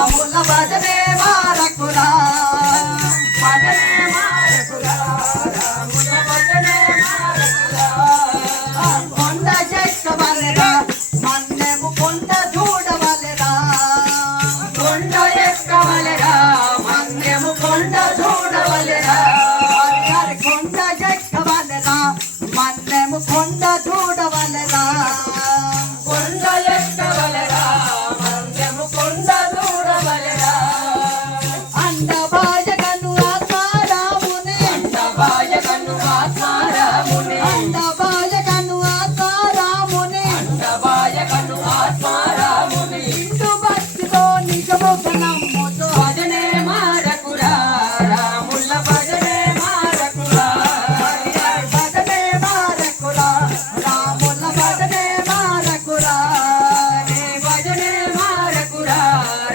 రాముల భజనే మారకురా భజనే మారకురా రాముల భజనే మారకురా కొండ ఎక్కవలెరా మన్నెము కొండ చూడవలెరా కొండ ఎక్కవలెరా మన్నెము కొండ చూడవలెరా కొండ ఎక్కవలెరా మన్నెము కొండ చూడవలెరా కొండ ఎక్కవలెరా మన్నెము కొండ చూడవలెరా అండబాయగను ఆత్మారాముని అండబాయగను ఆత్మారాముని అండబాయగను ఆత్మారాముని అండబాయగను ఆత్మారాముని ఇందు భక్తితో నిజముగ నమ్ముతూ భజనే మారకురా రాముల భజనే మారకురా భజనే మారకురా రాముల భజనే మారకురా భజనే మారకురా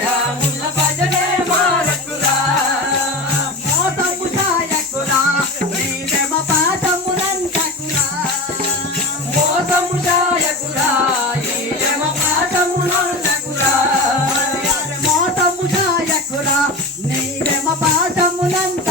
రాముల భజనే మారకురా మోతము సాయకురా నీవేమ పాదమునంతకురా మోతము సాయకురా నీవేమ పాదమునంతకురా మోతము సాయకురా నీవేమ పాదమునంత